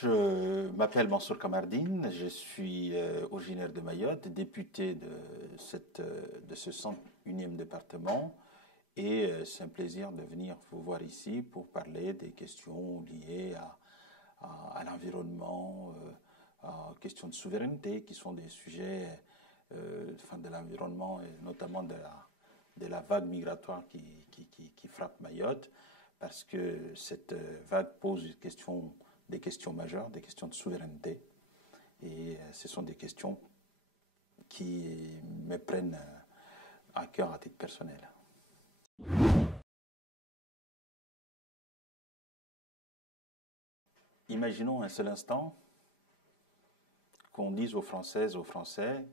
Je m'appelle Mansour Kamardine, je suis originaire de Mayotte, député de ce 101e département et c'est un plaisir de venir vous voir ici pour parler des questions liées à l'environnement, aux questions de souveraineté qui sont des sujets de l'environnement et notamment de la vague migratoire qui frappe Mayotte parce que cette vague pose des questions majeures, des questions de souveraineté. Et ce sont des questions qui me prennent à cœur à titre personnel. Imaginons un seul instant qu'on dise aux Françaises, aux Français,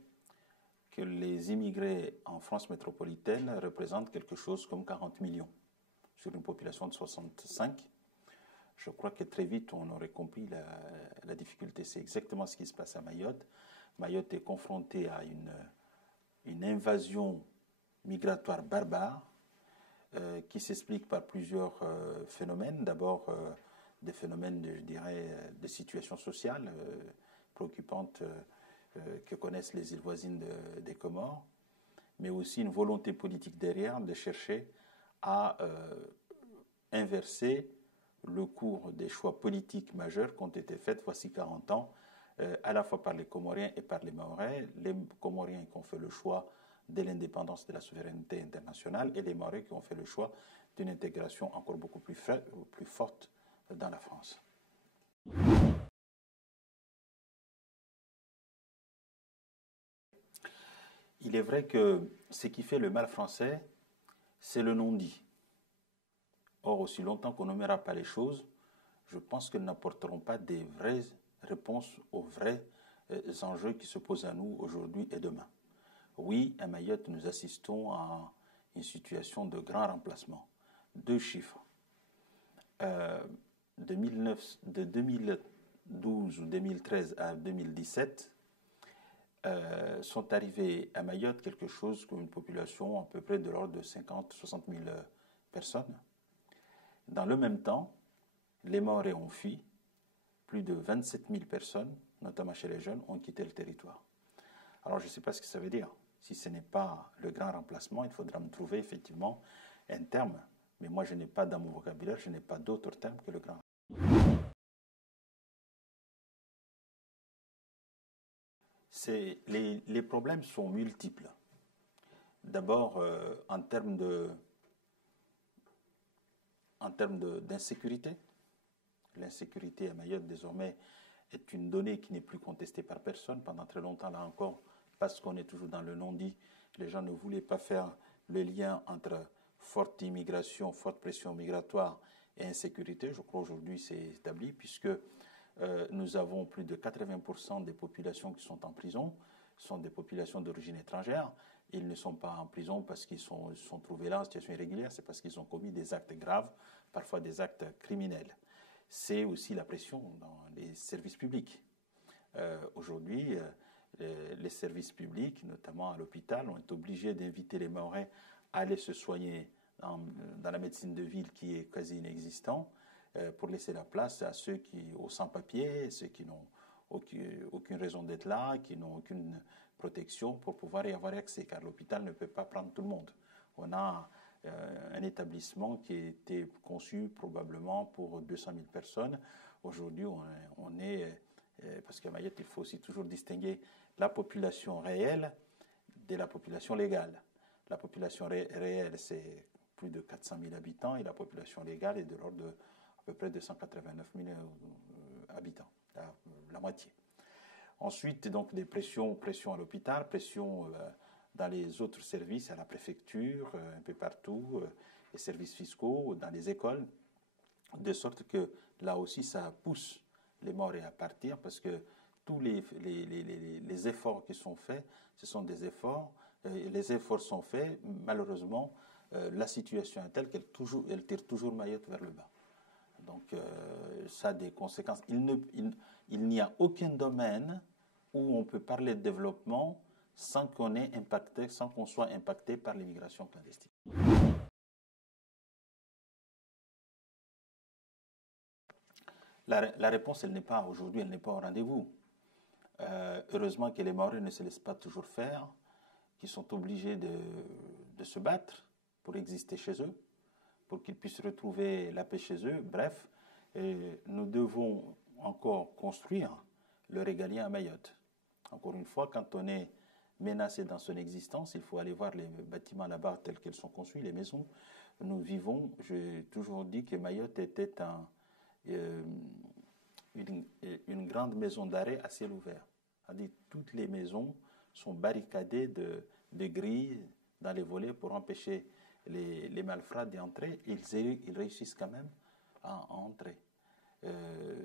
que les immigrés en France métropolitaine représentent quelque chose comme 40 millions sur une population de 65. Je crois que très vite, on aurait compris la difficulté. C'est exactement ce qui se passe à Mayotte. Mayotte est confrontée à une invasion migratoire barbare qui s'explique par plusieurs phénomènes. D'abord, des phénomènes, je dirais, de situations sociales préoccupantes que connaissent les îles voisines des Comores, mais aussi une volonté politique derrière de chercher à inverser le cours des choix politiques majeurs qui ont été faits voici 40 ans, à la fois par les Comoriens et par les Mahorais. Les Comoriens qui ont fait le choix de l'indépendance de la souveraineté internationale et les Mahorais qui ont fait le choix d'une intégration encore beaucoup plus forte dans la France. Il est vrai que ce qui fait le mal français, c'est le non-dit. Or, aussi longtemps qu'on nommera pas les choses, je pense qu'elles n'apporteront pas des vraies réponses aux vrais enjeux qui se posent à nous aujourd'hui et demain. Oui, à Mayotte, nous assistons à une situation de grand remplacement. Deux chiffres. De 2012 ou 2013 à 2017, sont arrivés à Mayotte quelque chose comme une population à peu près de l'ordre de 50-60 000 personnes. Dans le même temps, les Mahorais ont fui, plus de 27 000 personnes, notamment chez les jeunes, ont quitté le territoire. Alors je ne sais pas ce que ça veut dire. Si ce n'est pas le grand remplacement, il faudra me trouver effectivement un terme. Mais moi, je n'ai pas dans mon vocabulaire, je n'ai pas d'autre terme que le grand remplacement. Les problèmes sont multiples. D'abord, en termes d'insécurité. L'insécurité à Mayotte, désormais, est une donnée qui n'est plus contestée par personne. Pendant très longtemps, là encore, parce qu'on est toujours dans le non-dit, les gens ne voulaient pas faire le lien entre forte immigration, forte pression migratoire et insécurité. Je crois aujourd'hui c'est établi, puisque nous avons plus de 80% des populations qui sont en prison sont des populations d'origine étrangère. Ils ne sont pas en prison parce qu'ils sont trouvés là en situation irrégulière, c'est parce qu'ils ont commis des actes graves, parfois des actes criminels. C'est aussi la pression dans les services publics. Aujourd'hui, les services publics, notamment à l'hôpital, ont été obligés d'inviter les Mahorais à aller se soigner dans la médecine de ville qui est quasi inexistant, pour laisser la place à ceux aux sans-papiers, ceux qui n'ont aucune raison d'être là, qui n'ont aucune protection pour pouvoir y avoir accès, car l'hôpital ne peut pas prendre tout le monde. On a un établissement qui a été conçu probablement pour 200 000 personnes. Aujourd'hui, on est, parce qu'à Mayotte, il faut aussi toujours distinguer la population réelle de la population légale. La population réelle, c'est plus de 400 000 habitants et la population légale est de l'ordre de à peu près 289 000 habitants, la moitié. Ensuite, donc, des pressions à l'hôpital, pression dans les autres services, à la préfecture, un peu partout, les services fiscaux, dans les écoles, de sorte que là aussi, ça pousse les Mahorais à partir parce que tous les efforts qui sont faits, ce sont des efforts, les efforts sont faits, malheureusement, la situation est telle qu'elle tire toujours Mayotte vers le bas. Donc, ça a des conséquences. Il n'y a aucun domaine où on peut parler de développement sans qu'on soit impacté par l'immigration clandestine. La réponse, elle n'est pas aujourd'hui, elle n'est pas au rendez-vous. Heureusement que les Maoris ne se laissent pas toujours faire, qu'ils sont obligés de se battre pour exister chez eux, pour qu'ils puissent retrouver la paix chez eux. Bref, nous devons encore construire le régalien à Mayotte. Encore une fois, quand on est menacé dans son existence, il faut aller voir les bâtiments là-bas tels qu'ils sont construits, les maisons. Nous vivons, j'ai toujours dit que Mayotte était une grande maison d'arrêt à ciel ouvert. C'est-à-dire toutes les maisons sont barricadées de grilles dans les volets pour empêcher les malfrats d'entrer. Ils réussissent quand même à entrer.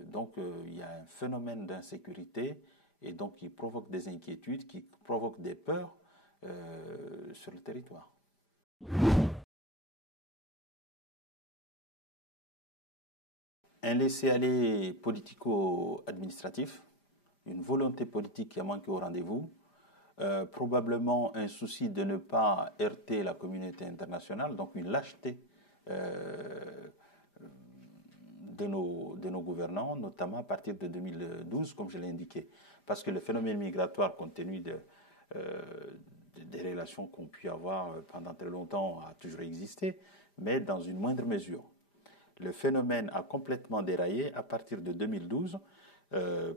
Donc il y a un phénomène d'insécurité et donc qui provoque des inquiétudes, qui provoque des peurs sur le territoire. Un laisser-aller politico-administratif, une volonté politique qui a manqué au rendez-vous, probablement un souci de ne pas heurter la communauté internationale, donc une lâcheté de nos gouvernants, notamment à partir de 2012, comme je l'ai indiqué. Parce que le phénomène migratoire, compte tenu des relations qu'on pu avoir pendant très longtemps, a toujours existé, mais dans une moindre mesure. Le phénomène a complètement déraillé à partir de 2012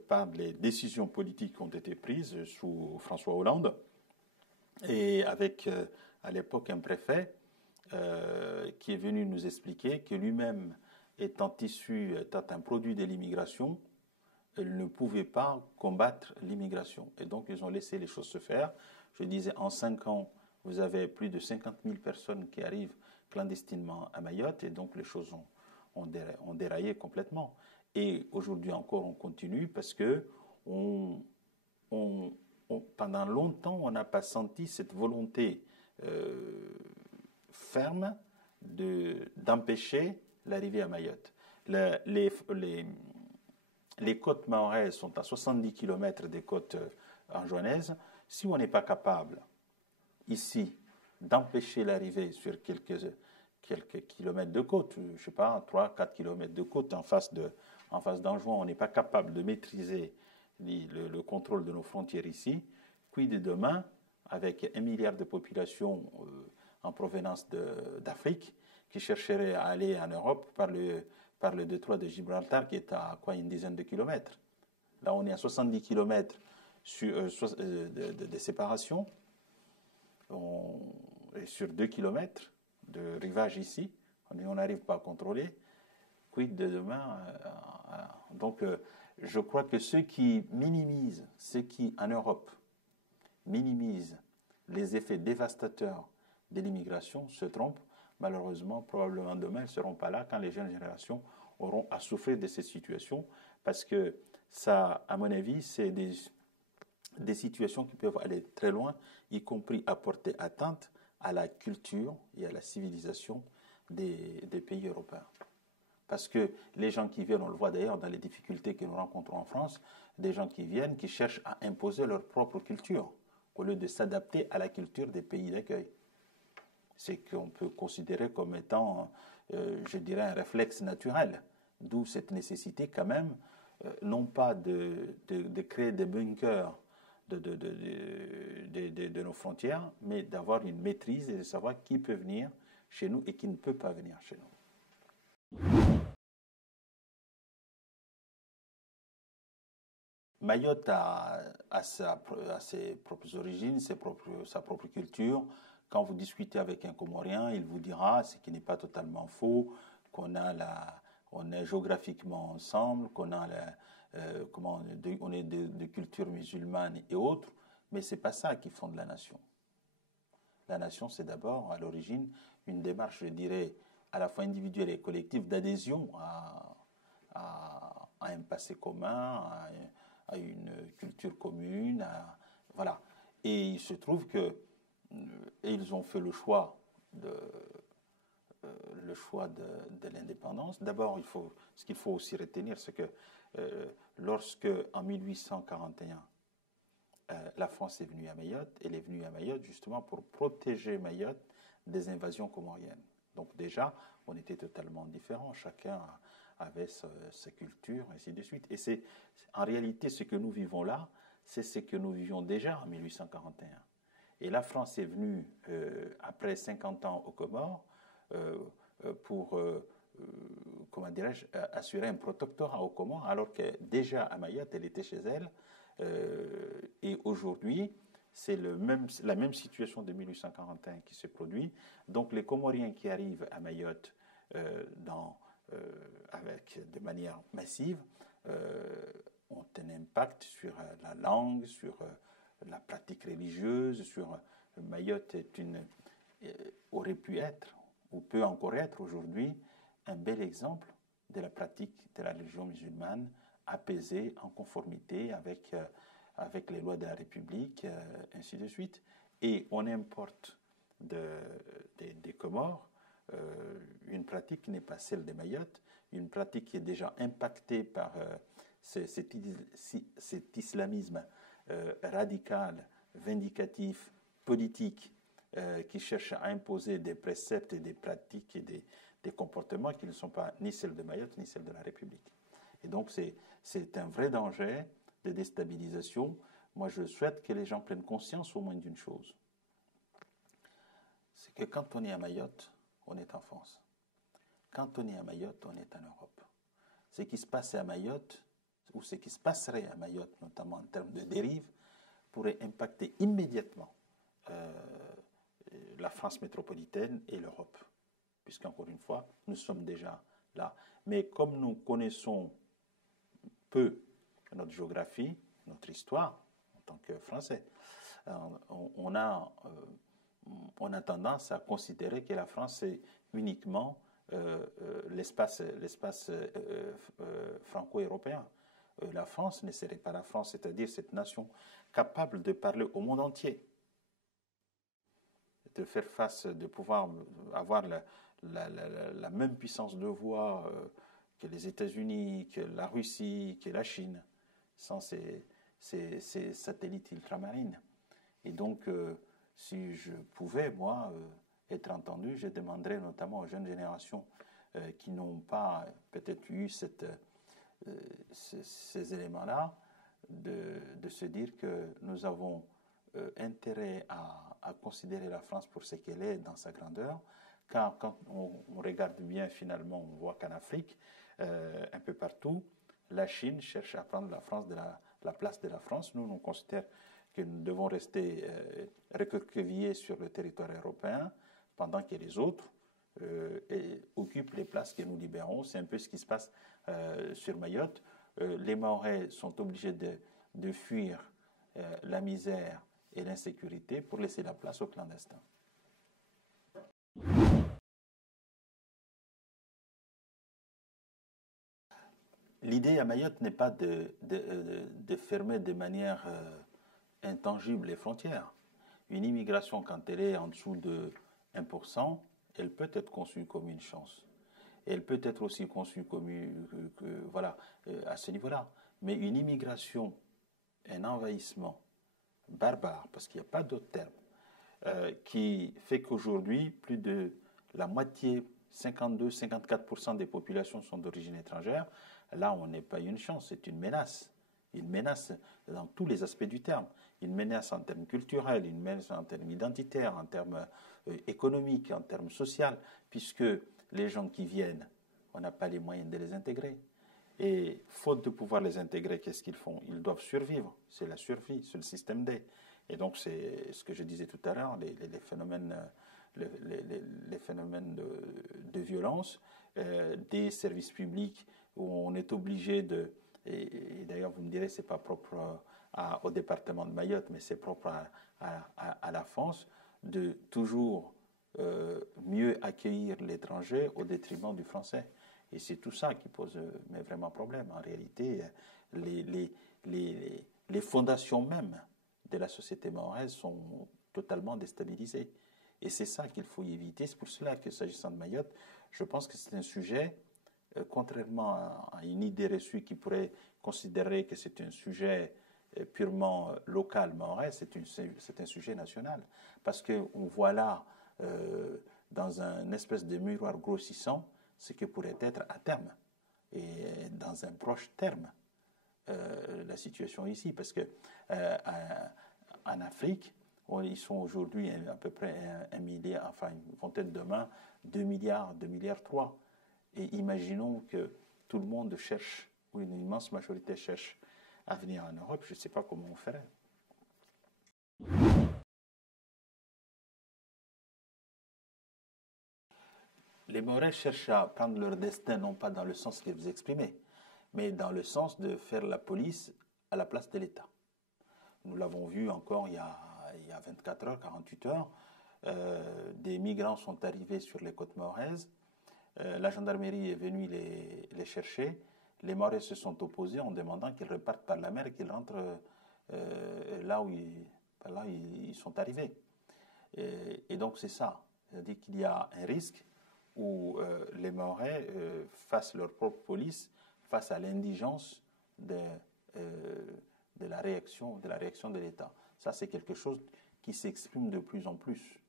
par les décisions politiques qui ont été prises sous François Hollande et avec à l'époque un préfet qui est venu nous expliquer que lui-même étant un produit de l'immigration, il ne pouvait pas combattre l'immigration. Et donc ils ont laissé les choses se faire. Je disais en 5 ans, vous avez plus de 50 000 personnes qui arrivent clandestinement à Mayotte et donc les choses ont déraillé complètement. Et aujourd'hui encore, on continue parce que pendant longtemps, on n'a pas senti cette volonté ferme d'empêcher l'arrivée à Mayotte. Les côtes mahoraises sont à 70 km des côtes anjouanaises. Si on n'est pas capable, ici, d'empêcher l'arrivée sur quelques kilomètres de côte, je ne sais pas, 3-4 kilomètres de côte en face d'Anjouan, on n'est pas capable de maîtriser le contrôle de nos frontières ici, quid de demain, avec 1 milliard de population en provenance d'Afrique, qui chercherait à aller en Europe par le détroit de Gibraltar, qui est à une dizaine de kilomètres. Là, on est à 70 kilomètres de séparation, et sur 2 kilomètres de rivage ici, on n'arrive pas à contrôler. Quid de demain Donc, je crois que ceux qui en Europe minimisent les effets dévastateurs de l'immigration se trompent. Malheureusement, probablement demain, ils ne seront pas là quand les jeunes générations auront à souffrir de ces situations, parce que ça, à mon avis, c'est des situations qui peuvent aller très loin, y compris à porter atteinte à la culture et à la civilisation des pays européens. Parce que les gens qui viennent, on le voit d'ailleurs dans les difficultés que nous rencontrons en France, des gens qui viennent, qui cherchent à imposer leur propre culture, au lieu de s'adapter à la culture des pays d'accueil. C'est qu'on peut considérer comme étant, je dirais, un réflexe naturel. D'où cette nécessité quand même, non pas de créer des bunkers de nos frontières, mais d'avoir une maîtrise et de savoir qui peut venir chez nous et qui ne peut pas venir chez nous. Mayotte a ses propres origines, sa propre culture. Quand vous discutez avec un Comorien, il vous dira, ce qui n'est pas totalement faux, qu'on est géographiquement ensemble, qu'on est de culture musulmane et autres, mais ce n'est pas ça qui fonde la nation. La nation, c'est d'abord, à l'origine, une démarche, je dirais, à la fois individuelle et collective, d'adhésion à un passé commun, à une culture commune, voilà. Et il se trouve que ils ont fait le choix de l'indépendance. D'abord, ce qu'il faut aussi retenir, c'est que lorsque, en 1841, la France est venue à Mayotte, elle est venue à Mayotte justement pour protéger Mayotte des invasions comoriennes. Donc déjà, on était totalement différents. Chacun avait sa culture, ainsi de suite. Et c'est en réalité ce que nous vivons là, c'est ce que nous vivions déjà en 1841. Et la France est venue, après 50 ans aux Comores, pour, comment dirais-je, assurer un protectorat aux Comores, alors que déjà à Mayotte, elle était chez elle. Et aujourd'hui, c'est la même situation de 1841 qui se produit. Donc les Comoriens qui arrivent à Mayotte de manière massive ont un impact sur la langue, sur la pratique religieuse, sur Mayotte aurait pu être, ou peut encore être aujourd'hui, un bel exemple de la pratique de la religion musulmane apaisée, en conformité avec les lois de la République, ainsi de suite. Et on importe des Comores une pratique qui n'est pas celle de Mayotte, une pratique qui est déjà impactée par cet islamisme radical, vindicatif, politique, qui cherche à imposer des préceptes et des pratiques et des comportements qui ne sont pas ni celles de Mayotte ni celles de la République. Et donc c'est un vrai danger de déstabilisation. Moi, je souhaite que les gens prennent conscience au moins d'une chose. C'est que quand on est à Mayotte, on est en France. Quand on est à Mayotte, on est en Europe. Ce qui se passe à Mayotte, ou ce qui se passerait à Mayotte, notamment en termes de dérive, pourrait impacter immédiatement la France métropolitaine et l'Europe. Puisqu'encore une fois, nous sommes déjà là. Mais comme nous connaissons peu notre géographie, notre histoire, en tant que Français, on a tendance à considérer que la France est uniquement l'espace franco-européen. La France ne serait pas la France, c'est-à-dire cette nation capable de parler au monde entier, de faire face, de pouvoir avoir la même puissance de voix que les États-Unis, que la Russie, que la Chine, sans ces satellites ultramarines. Et donc, si je pouvais, moi, être entendu, je demanderais notamment aux jeunes générations qui n'ont pas peut-être eu ces éléments-là, de se dire que nous avons intérêt à considérer la France pour ce qu'elle est dans sa grandeur, car quand on regarde bien, finalement, on voit qu'en Afrique, un peu partout, la Chine cherche à prendre la place de la France. Nous, on considère que nous devons rester recroquevillés sur le territoire européen, pendant que les autres occupent les places que nous libérons. C'est un peu ce qui se passe sur Mayotte. Les Mahorais sont obligés de fuir la misère et l'insécurité pour laisser la place aux clandestins. L'idée à Mayotte n'est pas de fermer de manière intangible les frontières. Une immigration, quand elle est en dessous de 1%, elle peut être conçue comme une chance. Elle peut être aussi conçue comme voilà, à ce niveau-là. Mais une immigration, un envahissement barbare, parce qu'il n'y a pas d'autre terme, qui fait qu'aujourd'hui, plus de la moitié, 52-54% des populations sont d'origine étrangère, là, on n'est pas une chance, c'est une menace. Une menace dans tous les aspects du terme. Une menace en termes culturels, une menace en termes identitaires, en termes économiques, en termes sociaux, puisque les gens qui viennent, on n'a pas les moyens de les intégrer. Et faute de pouvoir les intégrer, qu'est-ce qu'ils font? Ils doivent survivre. C'est la survie, c'est le système D. Et donc, c'est ce que je disais tout à l'heure, les phénomènes, les phénomènes de violence, des services publics où on est obligé et d'ailleurs vous me direz, c'est pas propre au département de Mayotte, mais c'est propre à la France, de toujours mieux accueillir l'étranger au détriment du français. Et c'est tout ça qui pose vraiment problème. En réalité, les fondations mêmes de la société mahoraise sont totalement déstabilisées. Et c'est ça qu'il faut éviter. C'est pour cela que, s'agissant de Mayotte, je pense que c'est un sujet, contrairement à une idée reçue qui pourrait considérer que c'est un sujet purement local mahorais, c'est un sujet national. Parce qu'on voit là, dans un espèce de miroir grossissant, ce que pourrait être à terme et dans un proche terme la situation ici, parce que en Afrique, ils sont aujourd'hui à peu près 1 milliard, enfin ils vont être demain 2 milliards, 2 milliards 3. Et imaginons que tout le monde cherche, ou une immense majorité cherche à venir en Europe, je ne sais pas comment on ferait. Les Mahorais cherchent à prendre leur destin, non pas dans le sens que vous exprimez, mais dans le sens de faire la police à la place de l'État. Nous l'avons vu encore il y a 24 heures, 48 heures. Des migrants sont arrivés sur les côtes mahoraises. La gendarmerie est venue les chercher. Les Mahorais se sont opposés en demandant qu'ils repartent par la mer et qu'ils rentrent là où ils sont arrivés. Et donc c'est ça. C'est-à-dire qu'il y a un risque où les Mahorais fassent leur propre police face à l'indigence de la réaction de l'État. Ça, c'est quelque chose qui s'exprime de plus en plus.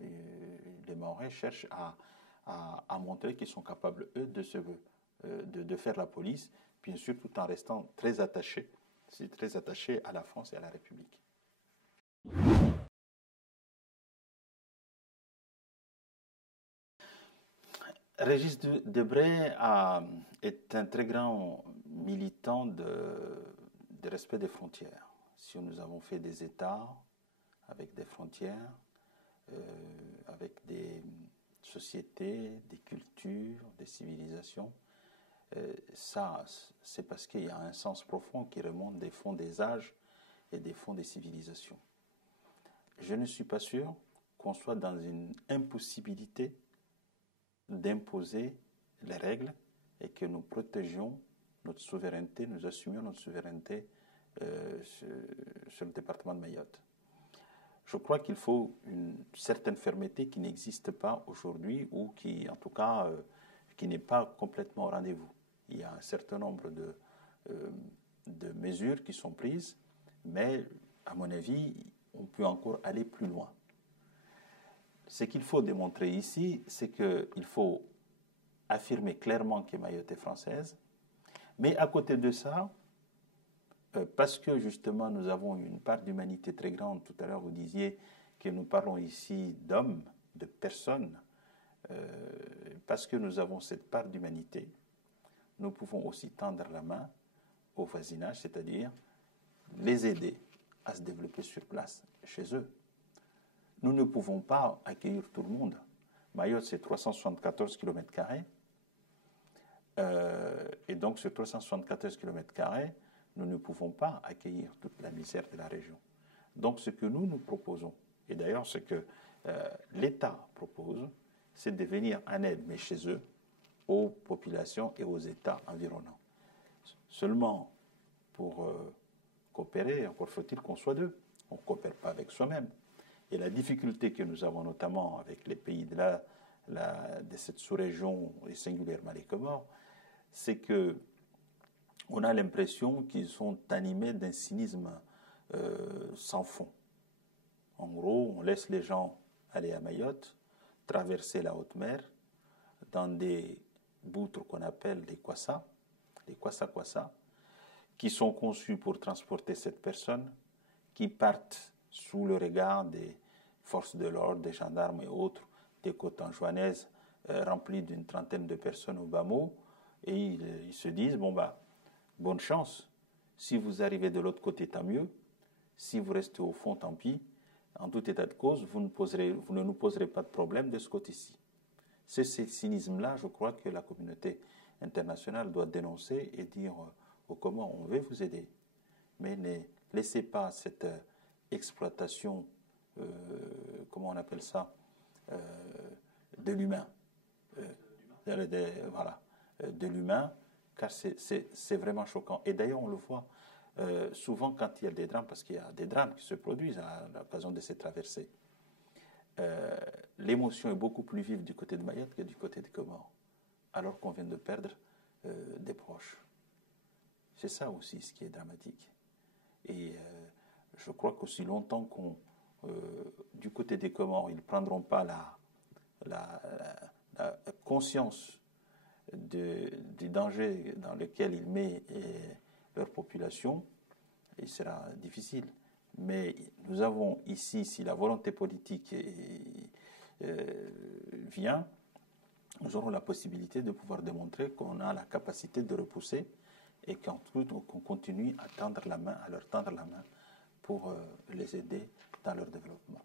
Les Mahorais cherchent à montrer qu'ils sont capables, eux, de faire la police, bien sûr, tout en restant très attachés à la France et à la République. Régis Debray est un très grand militant de respect des frontières. Si nous avons fait des États avec des frontières, avec des sociétés, des cultures, des civilisations, ça, c'est parce qu'il y a un sens profond qui remonte des fonds des âges et des fonds des civilisations. Je ne suis pas sûr qu'on soit dans une impossibilité d'imposer les règles et que nous protégions notre souveraineté, nous assumions notre souveraineté sur le département de Mayotte. Je crois qu'il faut une certaine fermeté qui n'existe pas aujourd'hui ou qui, en tout cas, qui n'est pas complètement au rendez-vous. Il y a un certain nombre de mesures qui sont prises, mais à mon avis, on peut encore aller plus loin. Ce qu'il faut démontrer ici, c'est qu'il faut affirmer clairement que Mayotte est française, mais à côté de ça, parce que justement nous avons une part d'humanité très grande, tout à l'heure vous disiez que nous parlons ici d'hommes, de personnes, parce que nous avons cette part d'humanité, nous pouvons aussi tendre la main au voisinage, c'est-à-dire les aider à se développer sur place, chez eux. Nous ne pouvons pas accueillir tout le monde. Mayotte, c'est 374 km². Et donc, sur 374 km², nous ne pouvons pas accueillir toute la misère de la région. Donc, ce que nous proposons, et d'ailleurs ce que l'État propose, c'est de venir en aide, mais chez eux, aux populations et aux États environnants. Seulement, pour coopérer, encore faut-il qu'on soit deux. On ne coopère pas avec soi-même. Et la difficulté que nous avons notamment avec les pays de cette sous-région, et singulièrement les Comores, c'est qu'on a l'impression qu'ils sont animés d'un cynisme sans fond. En gros, on laisse les gens aller à Mayotte, traverser la haute mer, dans des boutres qu'on appelle des kwassa, qui sont conçus pour transporter cette personne, qui partent sous le regard des forces de l'ordre, des gendarmes et autres, des côtes anjouanaises, remplies d'une trentaine de personnes au bas mot, et ils se disent, bonne chance, si vous arrivez de l'autre côté, tant mieux, si vous restez au fond, tant pis, en tout état de cause, vous ne nous poserez pas de problème de ce côté-ci. C'est ce cynisme-là, je crois, que la communauté internationale doit dénoncer et dire comment on veut vous aider. Mais ne laissez pas cette exploitation, comment on appelle ça, de l'humain. De l'humain, car c'est vraiment choquant. Et d'ailleurs, on le voit souvent quand il y a des drames, parce qu'il y a des drames qui se produisent à l'occasion de ces traversées. L'émotion est beaucoup plus vive du côté de Mayotte que du côté des Comores, alors qu'on vient de perdre des proches. C'est ça aussi ce qui est dramatique. Et je crois qu'aussi longtemps du côté des Comores, ils ne prendront pas la conscience du danger dans lequel il met leur population, il sera difficile. Mais nous avons ici, si la volonté politique vient, nous aurons la possibilité de pouvoir démontrer qu'on a la capacité de repousser et qu'on continue à leur tendre la main pour les aider dans leur développement.